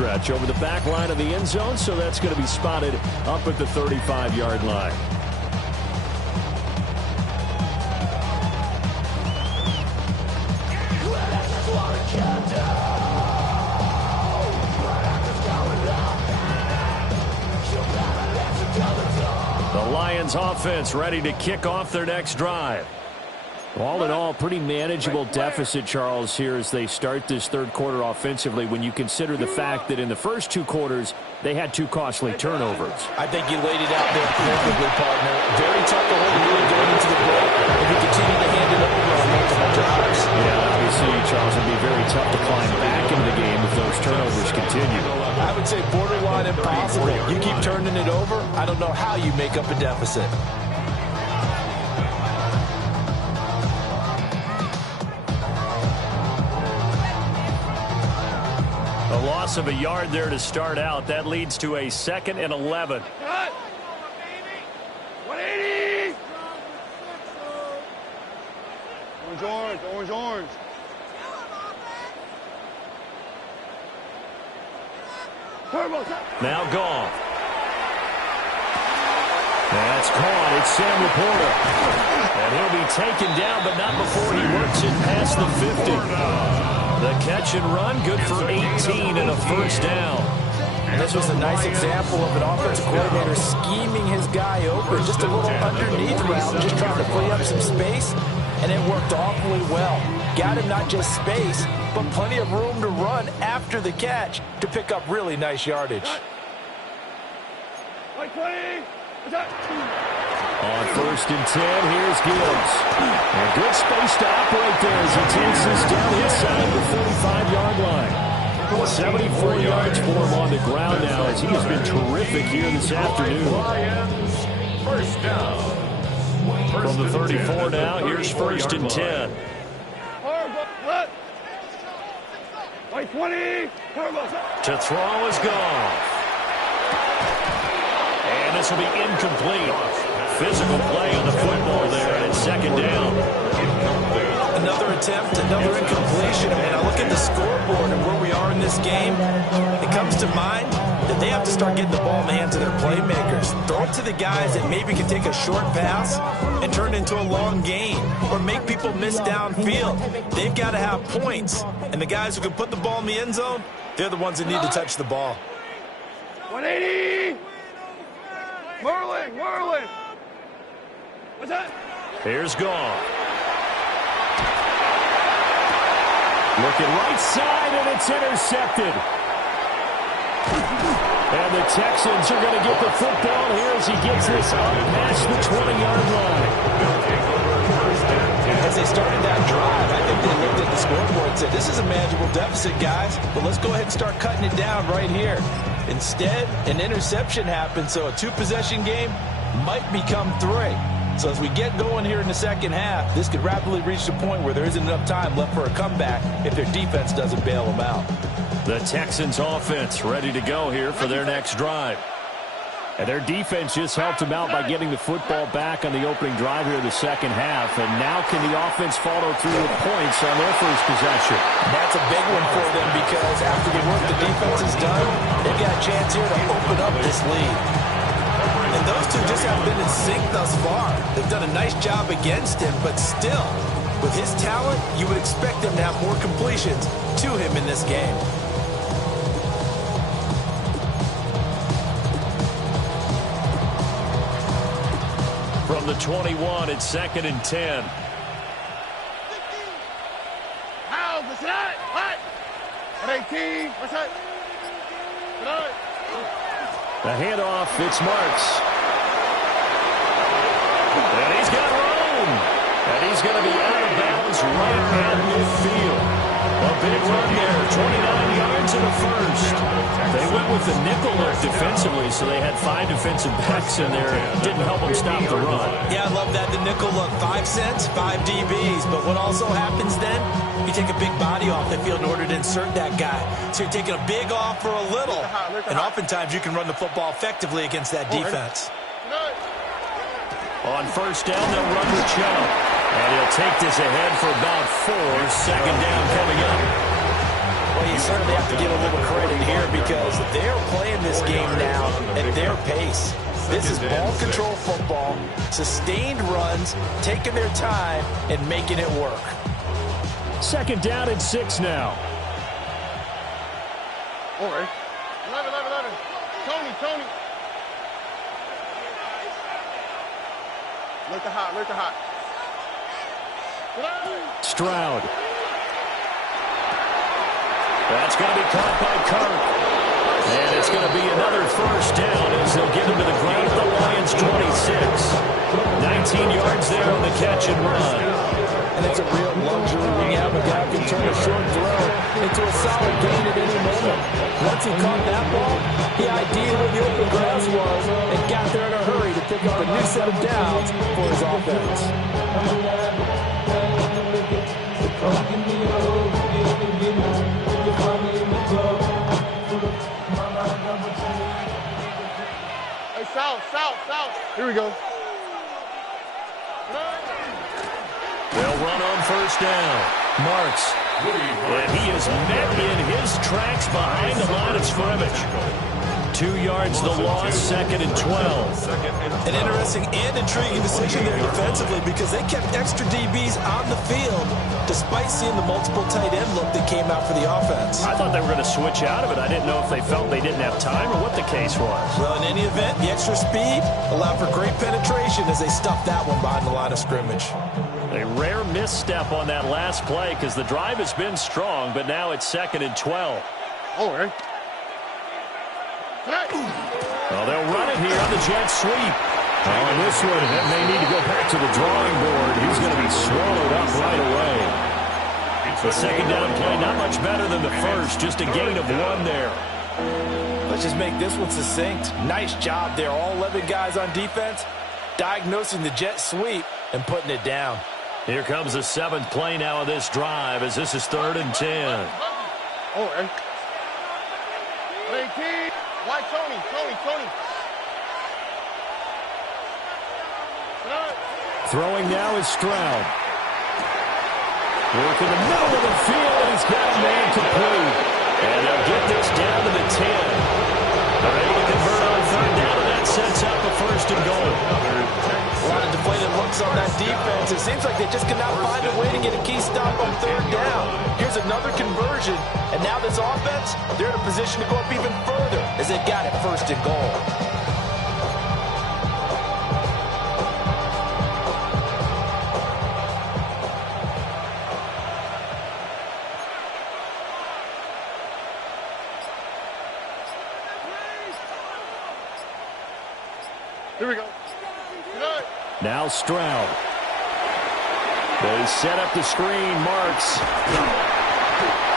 stretch over the back line of the end zone, so that's going to be spotted up at the 35-yard line. The Lions offense ready to kick off their next drive. All in all, pretty manageable deficit, Charles, here as they start this third quarter offensively when you consider the fact that in the first two quarters, they had two costly turnovers. I think you laid it out there perfectly, partner. Very tough to hold the lead going into the break, and we continue to hand it over on multiple drives. Yeah, obviously, Charles, it'd be very tough to climb back into the game if those turnovers continue. I would say borderline impossible. You keep turning it over, I don't know how you make up a deficit. A loss of a yard there to start out. That leads to a 2nd and 11. 180! Orange, orange, orange. Now gone. That's caught. It's Sam Laporta. And he'll be taken down, but not before he works it past the 50. The catch and run, good for 18 and a first down. And this was a nice example of an offensive coordinator scheming his guy over. Just a little underneath route, just trying to free up some space, and it worked awfully well. Got him not just space, but plenty of room to run after the catch to pick up really nice yardage. On 1st and 10, here's Gibbs. A good space to operate there as he takes this down inside the 45-yard line. 74 yards for him on the ground now as he has been terrific here this afternoon. First down. From the 34 now, here's 1st and 10. To throw is gone. And this will be incomplete. Physical play on the football there, and it's 2nd down. Another attempt, another incompletion. And I look at the scoreboard and where we are in this game. It comes to mind that they have to start getting the ball in the hands of their playmakers. Throw it to the guys that maybe can take a short pass and turn it into a long gain or make people miss downfield. They've got to have points. And the guys who can put the ball in the end zone, they're the ones that need to touch the ball. 180! Merlin! What's that? Here's Goff. Looking right side, and it's intercepted. And the Texans are going to get the football here as he gets this up past the 20-yard line. As they started that drive, I think they looked at the scoreboard and said, this is a manageable deficit, guys, but let's go ahead and start cutting it down right here. Instead, an interception happened, so a two-possession game might become 3. So as we get going here in the second half, this could rapidly reach the point where there isn't enough time left for a comeback if their defense doesn't bail them out. The Texans offense ready to go here for their next drive. And their defense just helped them out by getting the football back on the opening drive here in the second half. And now can the offense follow through with points on their first possession? That's a big one for them because after the work the defense has done, they've got a chance here to open up this lead. And those two just haven't been in sync thus far. They've done a nice job against him, but still, with his talent, you would expect him to have more completions to him in this game. From the 21, it's 2nd and 10. How? What's that? What? 118. What's that? The handoff, it's Marks. And he's got room. And he's going to be out of bounds right at midfield. A big run there, 29 yards in the first. They went with the nickel look defensively, so they had 5 defensive backs in there. Didn't help them stop the run. Yeah, I love that, the nickel look. 5 cents, 5 DBs. But what also happens then, you take a big body off the field in order to insert that guy. So you're taking a big off for a little. And oftentimes you can run the football effectively against that defense. On first down, they'll run with Chubb. And he'll take this ahead for about 4. 2nd down coming up. Well, you certainly have to give a little credit here because they're playing this game now at their pace. This is ball control football, sustained runs, taking their time, and making it work. 2nd down and 6 now. All right. 11. Tony. Look the hot. Stroud. That's going to be caught by Kirk. And it's going to be another 1st down as they'll get him to the ground at the Lions' 26. 19 yards there on the catch and run. And it's a real luxury when you have a guy who can turn a short throw into a solid gain at any moment. Once he caught that ball, he ID'd where the open grass was and got there in a hurry to pick up a new set of downs for his offense. Hey, south. Here we go. They'll run on 1st down. Marks. And he is met in his tracks behind the line of scrimmage. 2 yards the loss, 2nd and 12. An interesting and intriguing decision there defensively because they kept extra DBs on the field despite seeing the multiple tight end look that came out for the offense. I thought they were going to switch out of it. I didn't know if they felt they didn't have time or what the case was. Well, in any event, the extra speed allowed for great penetration as they stuffed that one behind the line of scrimmage. A rare misstep on that last play because the drive has been strong, but now it's 2nd and 12. All right. Well, they'll run it here on the jet sweep. On this one, they may need to go back to the drawing board. He's going to be swallowed up right away. The 2nd down play, not much better than the first, just a gain of 1 there. Let's just make this one succinct. Nice job there. All 11 guys on defense diagnosing the jet sweep and putting it down. Here comes the 7th play now of this drive as this is 3rd and 10. All right. 18. Why Tony? Throwing now is Stroud. Work in the middle of the field, and he's got a man complete. And they'll get this down to the 10. They're able to convert on 3rd down, and that sets up a 1st and goal. A lot of deflated looks on that defense. It seems like they just cannot find a way to get a key stop on 3rd down. Here's another conversion, and now this offense, they're in a position to go up even further as they got it 1st and goal. Here we go. Now Stroud. They set up the screen, Marks.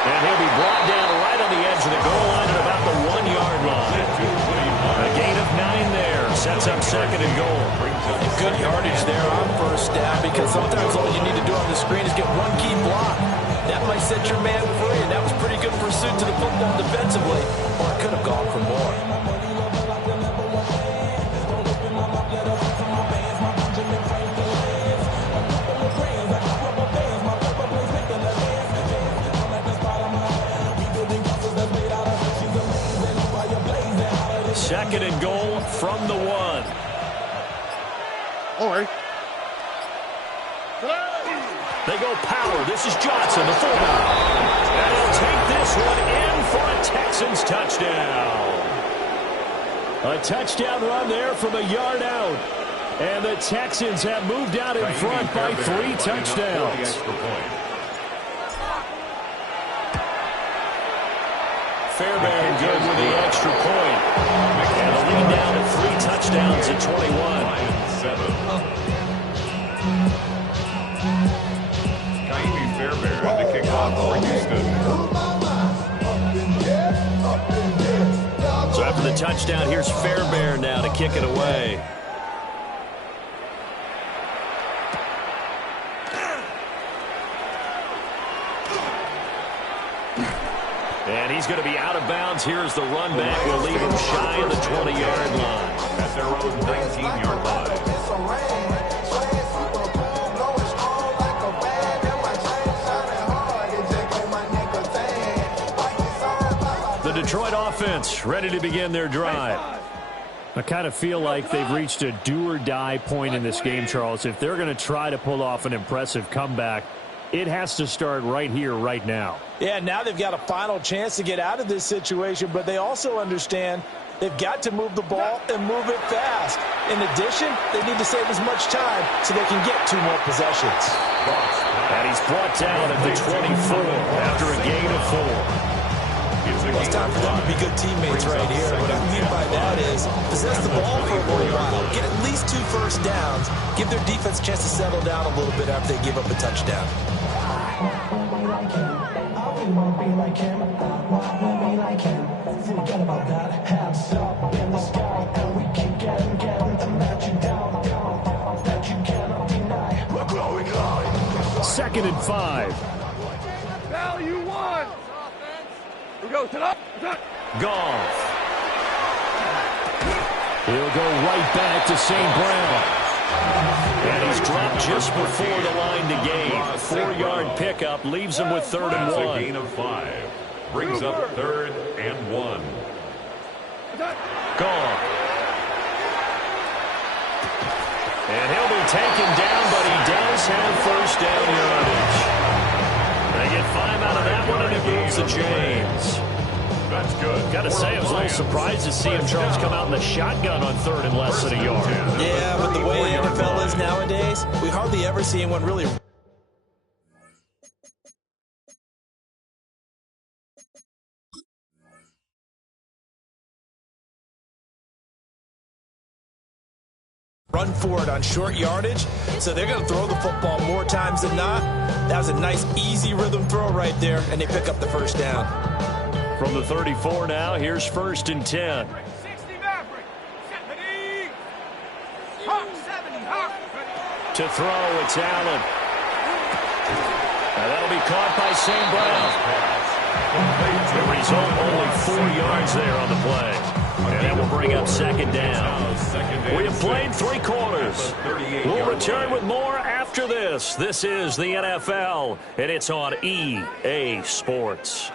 And he'll be brought down right on the edge of the goal line at about the 1-yard line. A gain of 9 there. Sets up 2nd and goal. Good yardage there on 1st down because sometimes all you need to do on the screen is get one key block. That might set your man free, and that was pretty good pursuit to the football defensively, or it could have gone for more. Second and goal from the 1. All right. They go power. This is Johnson, the fullback. And he'll take this one in for a Texans touchdown. A touchdown run there from a yard out. And the Texans have moved out in front by 3 touchdowns. Fairbairn good with the extra point. And the lead down at 3 touchdowns at 21. Fairbairn to kick off for Houston. So after the touchdown, here's Fairbairn now to kick it away. And he's going to be out of bounds. Here's the run back. Will leave him shy of the 20-yard line. At their own 19-yard line. Detroit offense ready to begin their drive. I kind of feel like they've reached a do-or-die point in this game, Charles. If they're going to try to pull off an impressive comeback, it has to start right here, right now. Yeah, now they've got a final chance to get out of this situation, but they also understand they've got to move the ball and move it fast. In addition, they need to save as much time so they can get 2 more possessions. And he's brought down at the 24 after a gain of 4. Well, it's time for them to be good teammates right here. What I mean by that is possess the ball for a little while, get at least 2 first downs, give their defense a chance to settle down a little bit after they give up a touchdown. Forget about that. Hands up in the sky, and we keep getting and let you down, that you cannot deny. We're growing live. 2nd and 5. Value 1. We go to the Goff. He'll go right back to St. Brown. And he's dropped just before the line to gain. 4-yard pickup leaves him with 3rd and 1. A gain of 5. Brings up 3rd and 1. Goff. And he'll be taken down, but he does have first down yardage. They get 5 out of that one, and it moves the chains. That's good. Got to say, I was a little surprised to see him, Charles, come out in the shotgun on 3rd and less than a yard. Yeah, but the way the NFL is nowadays, we hardly ever see anyone really run for it on short yardage, so they're going to throw the football more times than not. That was a nice, easy rhythm throw right there, and they pick up the first down. From the 34 now, here's 1st and 10. 60 Maverick. 70. Hawk 70. Hawk. To throw, it's Allen. And that'll be caught by St. Brown. The result, only 4 yards there on the play. And that will bring up 2nd down. We have played 3 quarters. We'll return with more after this. This is the NFL, and it's on EA Sports.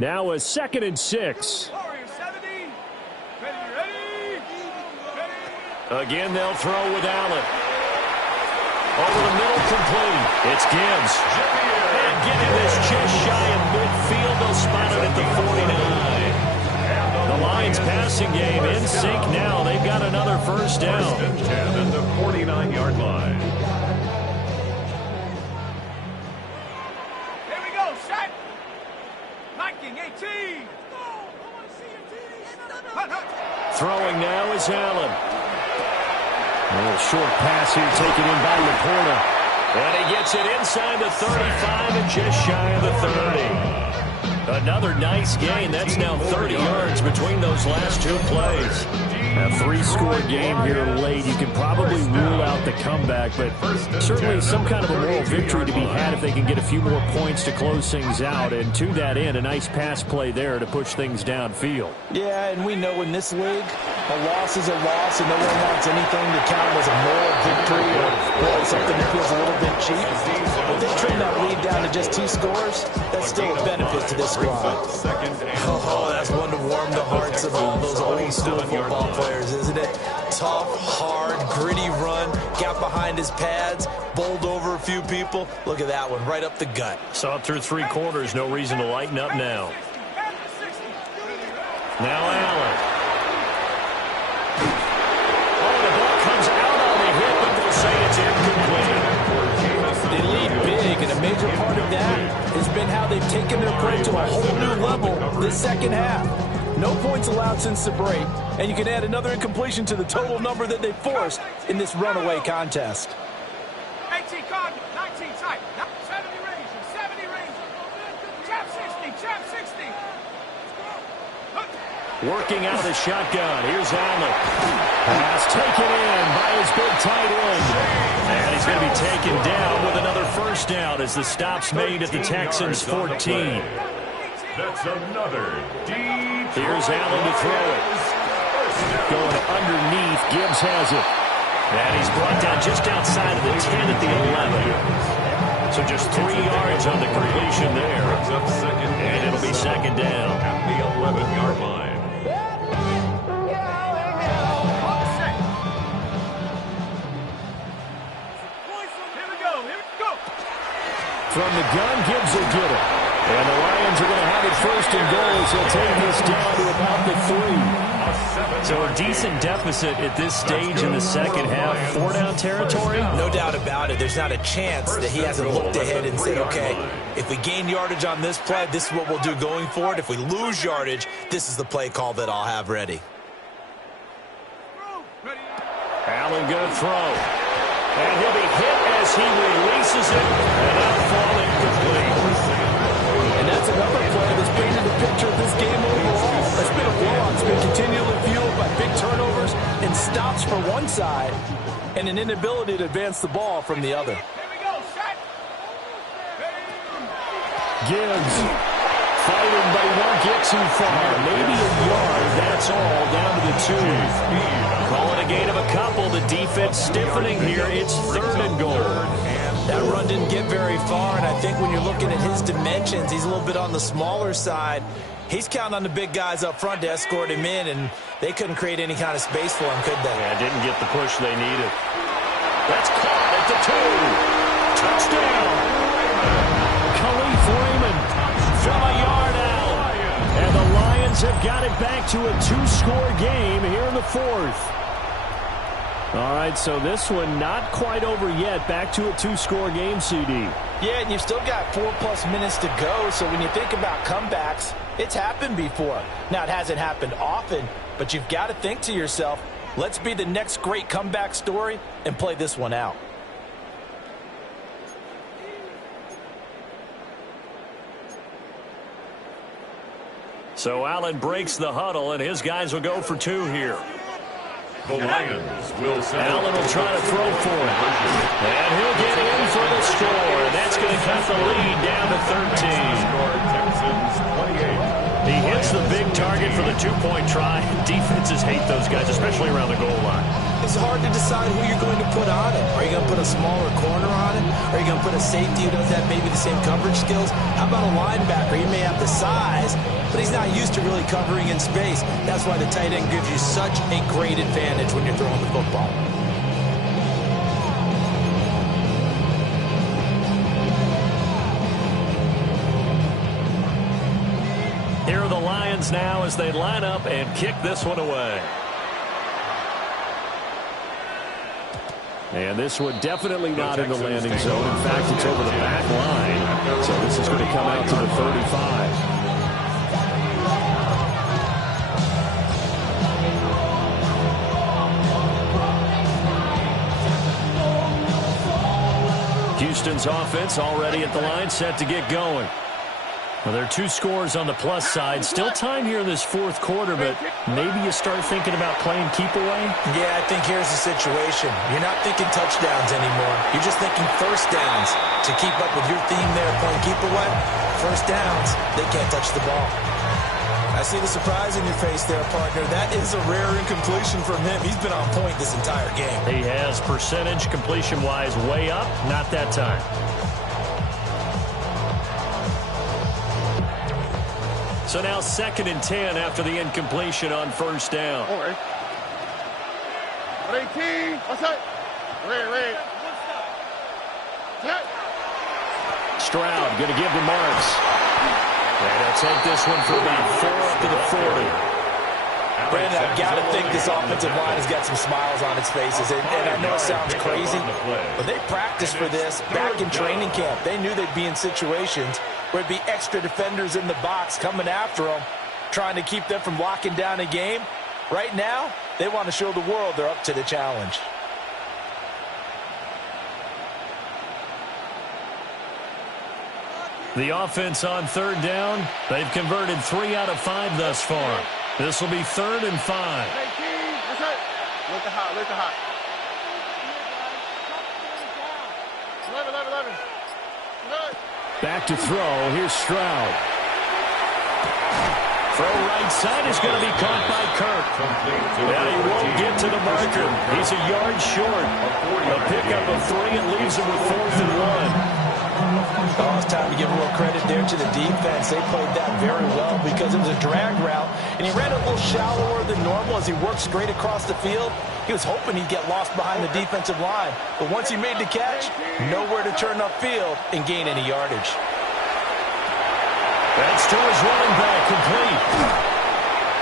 Now a 2nd and 6. Warrior 70. Ready. Again, they'll throw with Allen. Over the middle, complete. It's Gibbs. And getting this just shy of midfield. They'll spot it at the 49. The Lions passing game in sync now. They've got another first down. 1st and 10 at the 49-yard line. Here we go. Set. Liking 18. Throwing now is Allen. A little short pass here taken in by Laporta. And he gets it inside the 35 and just shy of the 30. Another nice gain. That's now 30 yards between those last 2 plays. A 3-score game here late. You can probably rule out the comeback, but certainly some kind of a moral victory to be had if they can get a few more points to close things out. And to that end, a nice pass play there to push things downfield. Yeah, and we know in this league, a loss is a loss, and no one wants anything to count as a moral victory or boy, something that feels a little bit cheap. If they trim that lead down to just 2 scores, that's still a benefit to this squad. Oh, that's one to warm the hearts of all those old-school football players, isn't it? Tough, hard, gritty run, got behind his pads, bowled over a few people. Look at that one, right up the gut. Saw it through 3 quarters, no reason to lighten up now. Now Allen. Oh, the ball comes out on the hit, but they'll say it's incomplete. They lead big, and a major part of that has been how they've taken their play to a whole new level this second half. No points allowed since the break, and you can add another incompletion to the total number that they forced in this runaway contest. 18 Cardinal, 19 tight, 70 Ranger, 70 Ranger, Chap 60, Chap 60. Working out of the shotgun. Here's Allen. Pass taken in by his big tight end. And he's going to be taken down with another first down as the stop's made at the Texans' 14. That's another deep. Here's Allen to throw it. Going underneath. Gibbs has it. And he's brought down just outside of the 10 at the 11. So just 3 yards on the completion there. And it'll be second down. At the 11-yard line. From the gun, Gibbs will get it. And the Lions are going to have it first and goal, so they'll take this down to about the 3. So a decent deficit at this stage in the second half. 4-down territory? No doubt about it. There's not a chance that he hasn't looked ahead and said, okay, if we gain yardage on this play, this is what we'll do going forward. If we lose yardage, this is the play call that I'll have ready. Allen going to throw. And he'll be hit as he releases it. And out falling complete. And that's another play that's painted the picture of this game overall. It's been a blowout. It's been continually fueled by big turnovers and stops for one side and an inability to advance the ball from the other. Gibbs fighting, but he won't get too far. Maybe a yard, that's all, down to the 2. Call it a gain of a couple. The defense stiffening here. It's 3rd and goal. That run didn't get very far, and I think when you're looking at his dimensions, he's a little bit on the smaller side. He's counting on the big guys up front to escort him in, and they couldn't create any kind of space for him, could they? Yeah, didn't get the push they needed. That's caught at the 2. Touchdown. Khalif Raymond from a yard out. And the Lions have got it back to a 2-score game here in the 4th. All right, so this one not quite over yet. Back to a 2-score game, CD. Yeah, and you've still got 4+ minutes to go, so when you think about comebacks, it's happened before. Now, it hasn't happened often, but you've got to think to yourself, let's be the next great comeback story and play this one out. So Allen breaks the huddle, and his guys will go for 2 here. The Lions will send. Allen will try to throw for it. And he'll get in for the score. And that's going to cut the lead down to 13. Texans 28. He hits the big target for the 2-point try. Defenses hate those guys, especially around the goal line. It's hard to decide who you're going to put on it. Are you going to put a smaller corner on it? Are you going to put a safety who doesn't have maybe the same coverage skills? How about a linebacker? He may have the size, but he's not used to really covering in space. That's why the tight end gives you such a great advantage when you're throwing the football. Here are the Lions now as they line up and kick this one away. And this one definitely not in the landing zone. In fact, it's over the back line. So this is going to come out to the 35. Houston's offense already at the line, set to get going. Well, there are 2 scores on the plus side. Still time here in this 4th quarter, but maybe you start thinking about playing keep away? Yeah, I think here's the situation. You're not thinking touchdowns anymore. You're just thinking first downs. To keep up with your theme there, playing keep away, first downs, they can't touch the ball. I see the surprise in your face there, partner. That is a rare incompletion from him. He's been on point this entire game. He has percentage completion-wise way up. Not that time. So now 2nd and 10 after the incompletion on first down. Stroud going to give to Marks. And he'll take this one for about 4 up to the 40. Brandon, I've got to think this offensive line has got some smiles on its faces. And I know it sounds crazy, but they practiced for this back in training camp. They knew they'd be in situations where it'd be extra defenders in the box coming after them, trying to keep them from locking down a game. Right now, they want to show the world they're up to the challenge. The offense on 3rd down. They've converted 3 out of 5 thus far. This will be 3rd and 5. Look the hot, look the hot. 11. Back to throw. Here's Stroud. Throw right side is going to be caught by Kirk. Now he won't get to the marker. He's a yard short. A pickup of 3 and leaves him with 4th and 1. Oh, it's time to give a little credit there to the defense. They played that very well because it was a drag route, and he ran a little shallower than normal as he worked straight across the field. He was hoping he'd get lost behind the defensive line, but once he made the catch, nowhere to turn upfield and gain any yardage. That's to his running back, complete.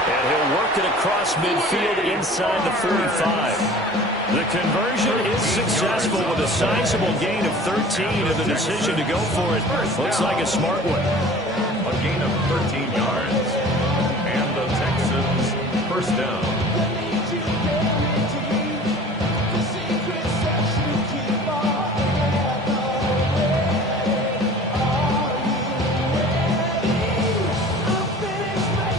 And he'll work it across midfield inside the 45. The conversion is successful with a sizable gain of 13, and the decision to go for it looks like a smart one. A gain of 13 yards, and the Texans first down.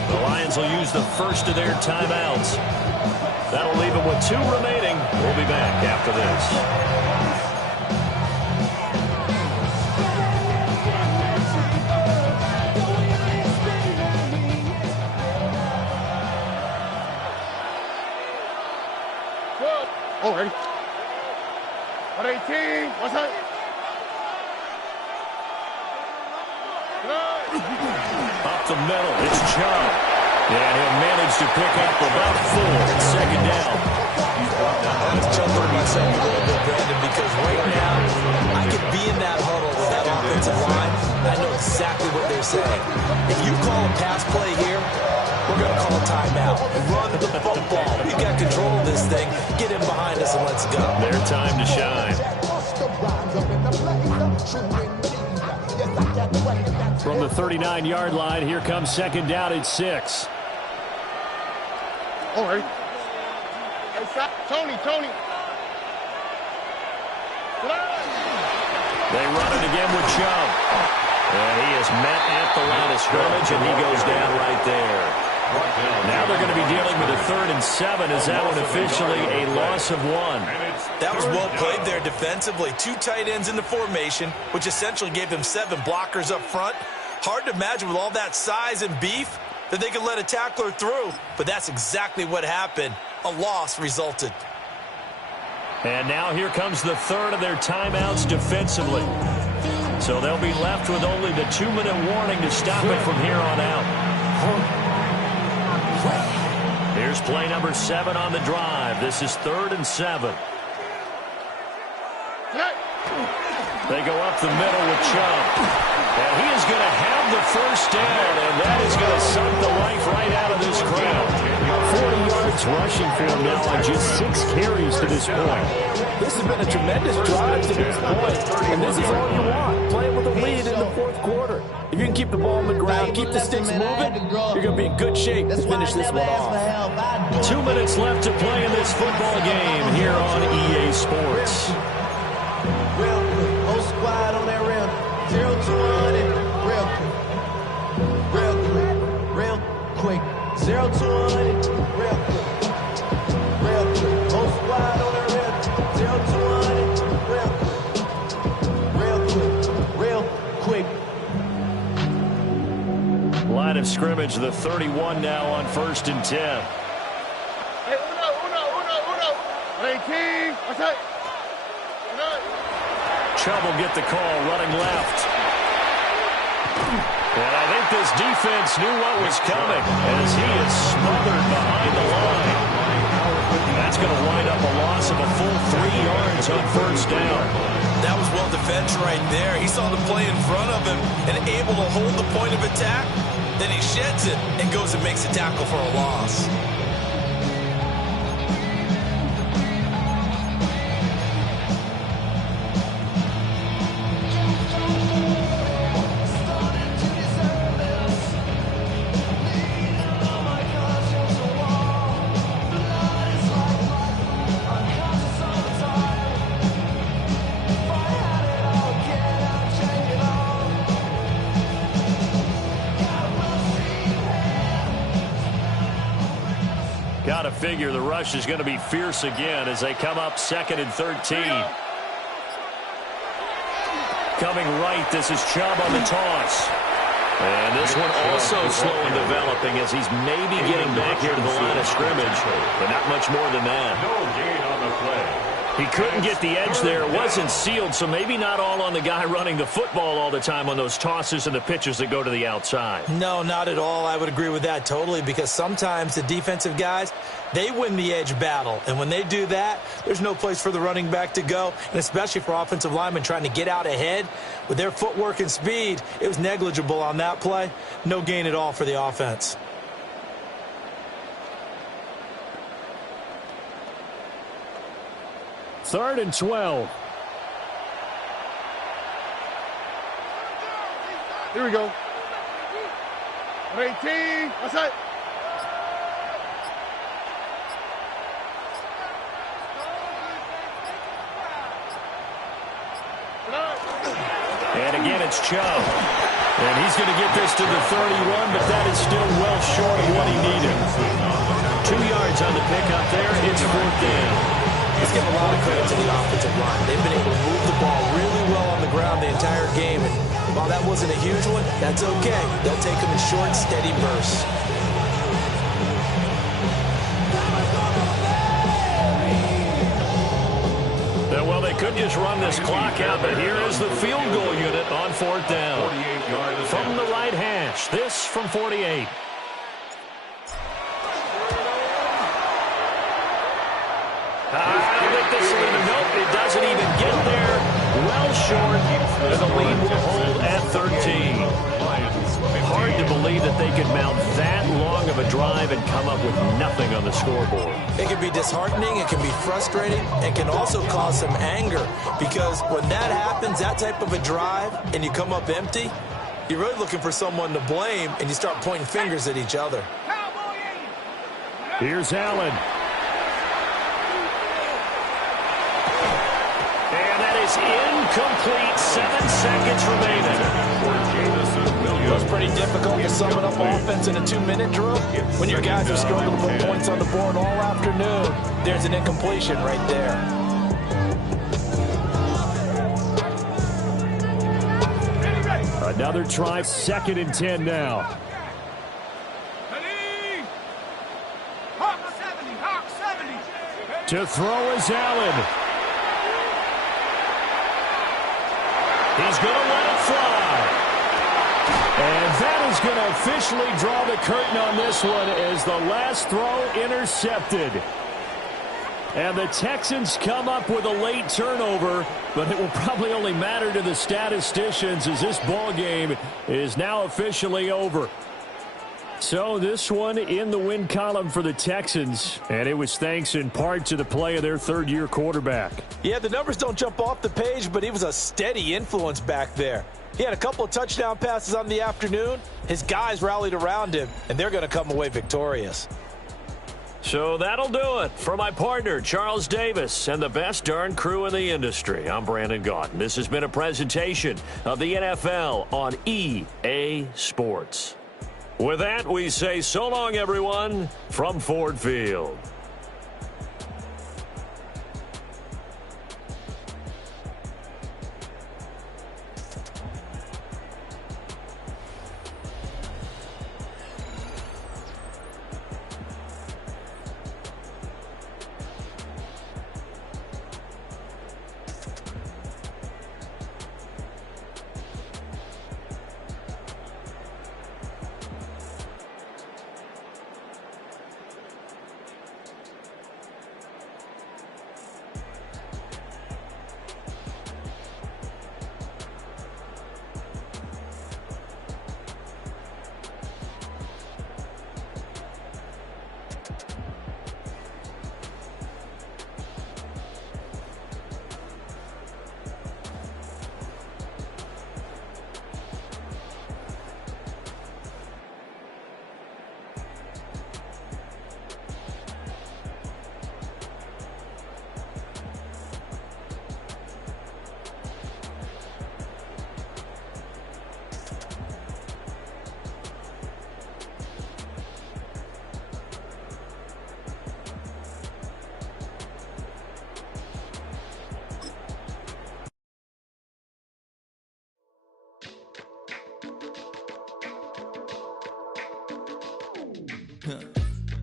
The Lions will use the first of their timeouts. That'll leave them with 2 remaining. We'll be back after this. Oh, ready. 118. What's that? Up the middle, it's Chubb. And he'll manage to pick up about 4 at 2nd down. Let's jump on myself a little bit, Brandon, because right now I could be in that huddle with that offensive line. I know exactly what they're saying. If you call a pass play here, we're going to call timeout. Run the football. We've got control of this thing. Get in behind us and let's go. Their time to shine. From the 39-yard line, here comes 2nd down at 6. Oh, ready. Tony. They run it again with Chubb. And he is met at the line of scrimmage, and he goes down right there. Now they're going to be dealing with a 3rd and 7. Is that one officially a loss of 1? That was well played there defensively. 2 tight ends in the formation, which essentially gave them 7 blockers up front. Hard to imagine with all that size and beef that they could let a tackler through, but that's exactly what happened. A loss resulted. And now here comes the 3rd of their timeouts defensively. So they'll be left with only the 2-minute warning to stop it from here on out. Here's play number 7 on the drive. This is 3rd and 7. They go up the middle with Chubb. And he is going to have the first down, and that is going to suck the life right out of this crowd. 40 yards rushing for him now on just 6 carries to this point. This has been a tremendous drive to this point, and this is all you want, playing with a lead in the 4th quarter. If you can keep the ball on the ground, keep the sticks moving, you're going to be in good shape to finish this one off. 2 minutes left to play in this football game here on EA Sports. Real quick, whole squad on that rim. 0 to 100, real quick. 0 to 100, real quick. Whole squad on that rim. 0 to 100, real quick. Line of scrimmage, the 31 now on 1st and 10. Hey, uno. 18. What's that? Chubb will get the call, running left. And I think this defense knew what was coming as he is smothered behind the line. That's going to wind up a loss of a full 3 yards on 1st down. That was well defended right there. He saw the play in front of him and able to hold the point of attack. Then he sheds it and goes and makes a tackle for a loss. got to figure the rush is going to be fierce again as they come up 2nd and 13. Coming right, this is Chubb on the toss. And this one also slow in developing as he's maybe getting back here to the line of scrimmage, but not much more than that. No gain on the play. He couldn't get the edge there. It wasn't sealed, so maybe not all on the guy running the football all the time on those tosses and the pitches that go to the outside. No, not at all. I would agree with that totally, because sometimes the defensive guys, they win the edge battle. And when they do that, there's no place for the running back to go, and especially for offensive linemen trying to get out ahead. With their footwork and speed, it was negligible on that play. No gain at all for the offense. Third and 12. Here we go. 18. What's that? And again, it's Chubb. And he's going to get this to the 31, but that is still well short of what he needed. 2 yards on the pickup there. It's 4th down. Let's give a lot of credit to the offensive line. They've been able to move the ball really well on the ground the entire game. And while that wasn't a huge one, that's okay. They'll take them in short, steady bursts. Well, they could just run this clock out, but here is the field goal unit on 4th down. From the right hash, this from 48. I think this will, nope, it doesn't even get there. Well short, and the lead will hold at 13. Hard to believe that they could mount that long of a drive and come up with nothing on the scoreboard. It can be disheartening, it can be frustrating, and can also cause some anger, because when that happens, that type of a drive, and you come up empty, you're really looking for someone to blame, and you start pointing fingers at each other. Here's Allen. Is incomplete. 7 seconds remaining. It was pretty difficult to sum it up offense in a 2-minute drill. When your guys have struggled to put points on the board all afternoon, there's an incompletion right there. Another try, 2nd and 10 now. To throw is Allen. He's going to let it fly. And that is going to officially draw the curtain on this one as the last throw intercepted. And the Texans come up with a late turnover, but it will probably only matter to the statisticians as this ball game is now officially over. So this one in the win column for the Texans, and it was thanks in part to the play of their third-year quarterback. Yeah, the numbers don't jump off the page, but he was a steady influence back there. He had a couple of touchdown passes on the afternoon. His guys rallied around him, and they're going to come away victorious. So that'll do it for my partner, Charles Davis, and the best darn crew in the industry. I'm Brandon Gaudin. This has been a presentation of the NFL on EA Sports. With that, we say so long, everyone, from Ford Field.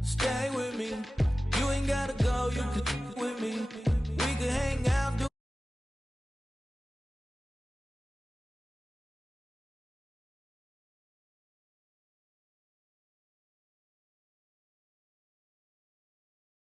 Stay with me. You ain't gotta go, you can with me.